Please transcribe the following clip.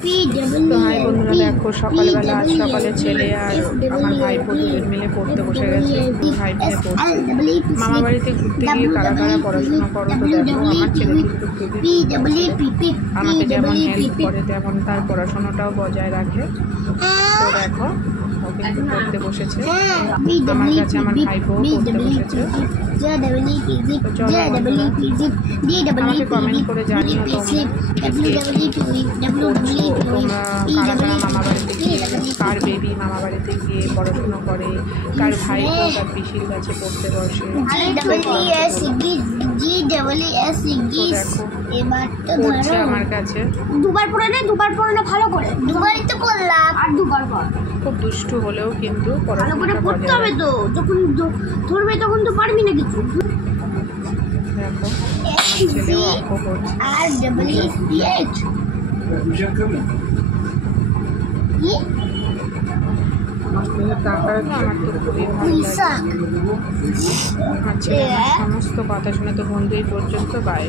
তো হাই বন্ধুরা, দেখো সকালবেলা আজ সকালে ছেলে আর আমার ভাইপো দুজন মিলে পড়তে বসে গেছে। তো ভাই মিলে পড়ছে। মামা বাড়িতে ঘুরতে গিয়ে কারা কারা পড়াশোনা করো তো দেখো। আমার ছেলে কিন্তু খুবই আমাকে যেমন হেল্প করে তেমন তার পড়াশোনাটাও বজায় রাখে। তো দেখো ও কিন্তু পড়তে বসেছে, আমার কাছে আমার ভাইপো পড়তে বসেছে। আমাকে কমেন্ট করে জানিও তোমরা কারা কারা মামা বাড়িতে গিয়ে, কার বেবি মামা বাড়িতে গিয়ে পড়াশুনো করে, কার ভাই তার পিসির কাছে পড়তে বসে। পড়ছে আমার কাছে। দুবার পড়ে না ভালো করে, দুবারই তো করলাম আর দুবার পর। খুব দুষ্টু হলেও কিন্তু ভালো করে পড়তে হবে তো, যখন ধরবে তখন তো পারবি না কিছু। দেখো ছেলেও অঙ্ক করছে। আর WCH আমার তো খুবই ভালো লাগে। আমার ছেলে আমার সমস্ত কথা শুনে। তো বন্ধু এই পর্যন্ত, বাই।